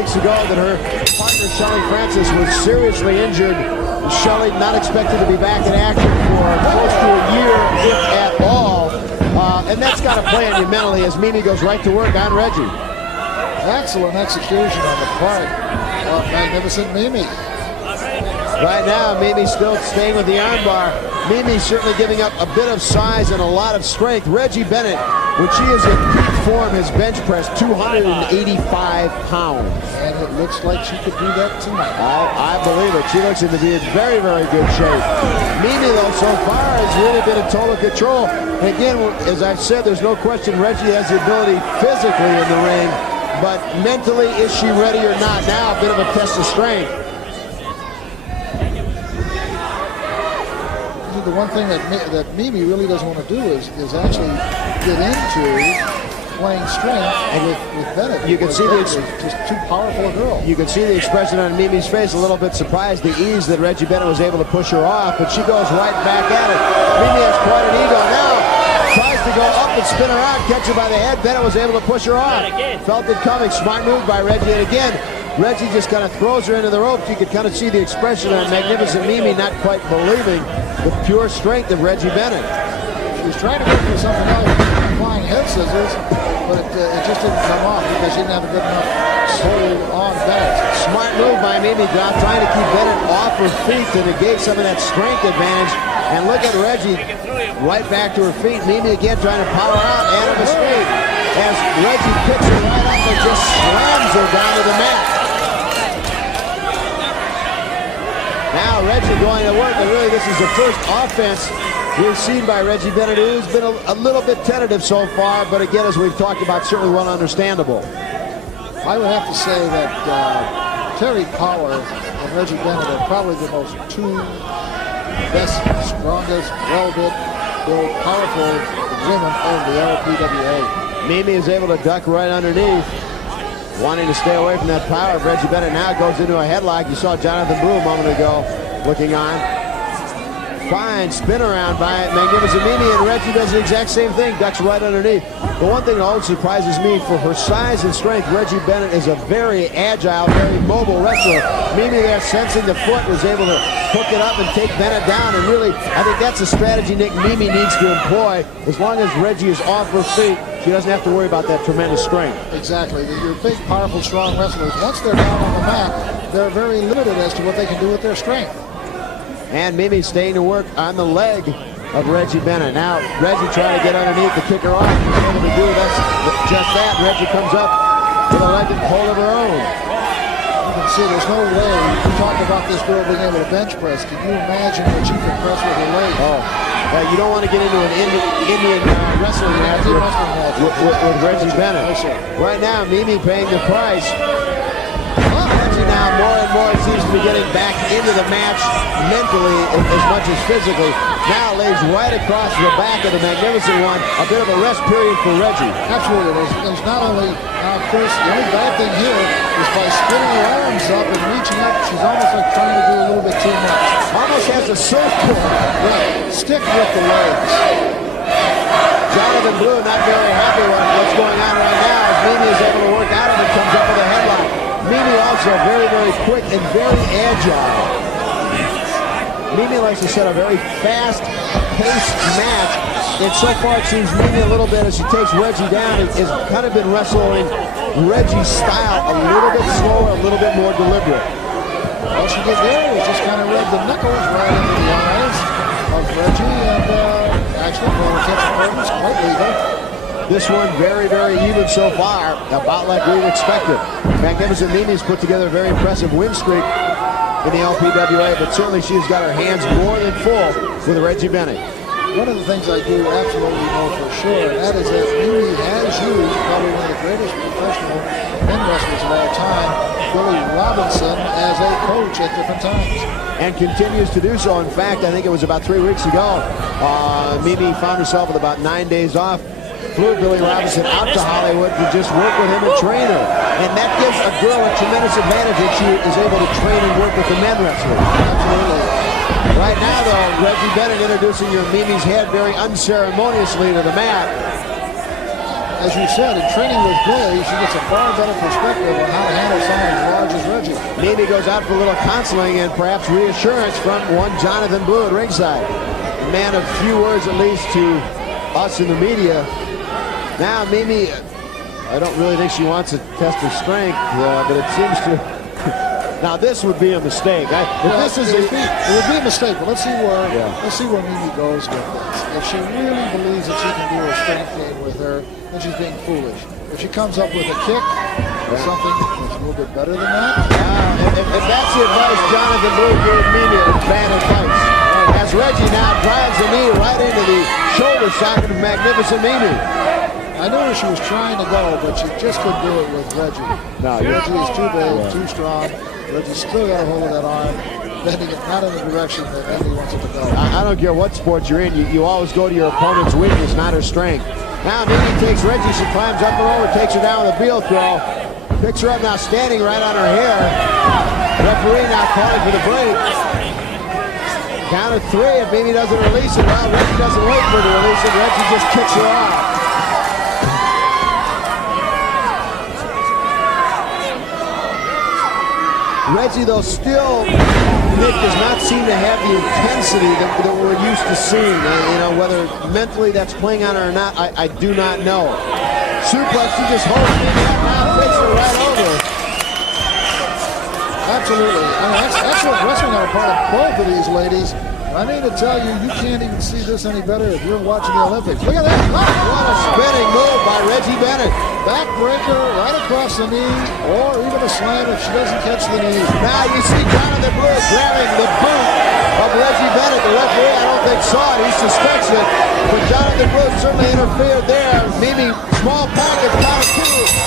weeks ago that her partner, Shelly Francis, was seriously injured. Shelly not expected to be back in action for close to a year, if at all. And that's got to play on you mentally as Mimi goes right to work on Reggie. Excellent execution on the part of Magnificent Mimi. Right now, Mimi still staying with the armbar. Mimi certainly giving up a bit of size and a lot of strength. Reggie Bennett, when she is in peak form, has bench pressed 285 pounds. And it looks like she could do that tonight. I believe it. She looks to be in very, very good shape. Mimi, though, so far has really been in total control. And again, as I've said, there's no question Reggie has the ability physically in the ring, but mentally, is she ready or not? Now, a bit of a test of strength. The one thing that Mimi really doesn't want to do is actually get into playing strength with Bennett. You can see just too powerful a girl. You can see the expression on Mimi's face, a little bit surprised, the ease that Reggie Bennett was able to push her off, but she goes right back at it. Mimi has quite an ego now. Tries to go up and spin around, catch her by the head. Bennett was able to push her off. Felt it coming. Smart move by Reggie. And again, Reggie just kind of throws her into the ropes. You could kind of see the expression on Magnificent Mimi not quite believing the pure strength of Reggie Bennett. She was trying to go for something else, flying head scissors, but it just didn't come off because she didn't have a good enough hold on Bennett. Smart move by Mimi, trying to keep Bennett off her feet to negate some of that strength advantage. And look at Reggie right back to her feet. Mimi again trying to power out and on the street as Reggie picks her right up and just slams her down to the mat. Now Reggie going to work, and really this is the first offense we've seen by Reggie Bennett, who's been a little bit tentative so far, but again, as we've talked about, certainly well understandable. I would have to say that Terry Power and Reggie Bennett are probably the two best, strongest, well-built, powerful women of the LPWA. Mimi is able to duck right underneath, wanting to stay away from that power. Reggie Bennett now goes into a headlock. You saw Jonathan Brew a moment ago looking on. Fine spin around by Magnificent Mimi, and Reggie does the exact same thing, ducks right underneath. The one thing that always surprises me, for her size and strength, Reggie Bennett is a very agile, very mobile wrestler. Mimi there, sensing the foot, was able to hook it up and take Bennett down, and really, I think that's a strategy Nick Mimi needs to employ. As long as Reggie is off her feet, she doesn't have to worry about that tremendous strength. Exactly. Your big, powerful, strong wrestlers, once they're down on the mat, they're very limited as to what they can do with their strength. And Mimi staying to work on the leg of Reggie Bennett. Now, Reggie trying to get underneath to kick her off. He's able to do just that. Reggie comes up with a leg and hold of her own. You can see there's no way. You talk about this girl being able to bench press. Can you imagine what she can press with her leg? Oh, you don't want to get into an Indian wrestling match with Reggie Bennett. Right now, Mimi paying the price. Now more and more seems to be getting back into the match mentally as much as physically. Now lays right across the back of the Magnificent One. A bit of a rest period for Reggie. Absolutely. There's not only, of course, the only bad thing here is by spinning her arms up and reaching up, she's almost like trying to do a little bit too much. Almost has a surfboard. Right. Stick with the legs. Jonathan Blue not very happy with what's going on right now as Mimi is able to work out of it, comes up with a headlock. Mimi also very, very quick and very agile. Mimi likes to set a very fast-paced match. And so far it seems Mimi a little bit, as she takes Reggie down, has kind of been wrestling Reggie's style a little bit slower, a little bit more deliberate. All she did there was just kind of rub the knuckles right into the eyes of Reggie, and actually, for the catch purpose, quite legal. This one very, very even so far, about like we expected. Magnificent Mimi's put together a very impressive win streak in the LPWA, but certainly she's got her hands more than full with Reggie Bennett. One of the things I do absolutely know for sure, and that is that Mimi has used probably one of the greatest professional men wrestlers of all time, Billy Robinson, as a coach at different times. And continues to do so. In fact, I think it was about 3 weeks ago, Mimi found herself with about 9 days off. Flew Billy Robinson out to Hollywood to just work with him and train her. And that gives a girl a tremendous advantage if she is able to train and work with the men wrestlers. Absolutely. Right now, though, Reggie Bennett introducing your Mimi's head very unceremoniously to the mat. as you said, in training with Billy, she gets a far better perspective on how to handle someone as large as Reggie. Mimi goes out for a little counseling and perhaps reassurance from one Jonathan Blue at ringside. A man of few words, at least to us in the media. Now, Mimi, I don't really think she wants to test her strength, but it seems to... Now, this would be a mistake. It would be a mistake, but let's see where Mimi goes with this. If she really believes that she can do a strength game with her, then she's being foolish. If she comes up with a kick or something that's a little bit better than that. If that's the advice Jonathan Blue gave Mimi, it's bad advice. As Reggie now drives the knee right into the shoulder socket of magnificent Mimi. I knew she was trying to go, but she just couldn't do it with Reggie. No, Reggie is too big, too strong. Reggie still got a hold of that arm, bending it not in the direction that Andy wants it to go. I don't care what sport you're in, you always go to your opponent's weakness, not her strength. Now Mimi takes Reggie, she climbs up and over, takes her down with a heel throw. Picks her up now standing right on her hair. Referee now calling for the break. Count of 3, if Mimi doesn't release it, well, Reggie doesn't wait for her to release it, Reggie just kicks her off. Reggie, though, still, Nick, does not seem to have the intensity that we're used to seeing. Whether mentally that's playing on her or not, I do not know. Suplex, he just holds Mimi up now, takes her right over. Absolutely. I mean, excellent wrestling on the part of both of these ladies. I need to tell you, you can't even see this any better if you're watching the Olympics. Look at that. What a spinning move by Reggie Bennett. Backbreaker right across the knee, or even a slam if she doesn't catch the knee. Now you see Jonathan Blue grabbing the boot of Reggie Bennett. The referee, I don't think, saw it. He suspects it. But Jonathan Blue certainly interfered there. Mimi, small pocket, count of 2.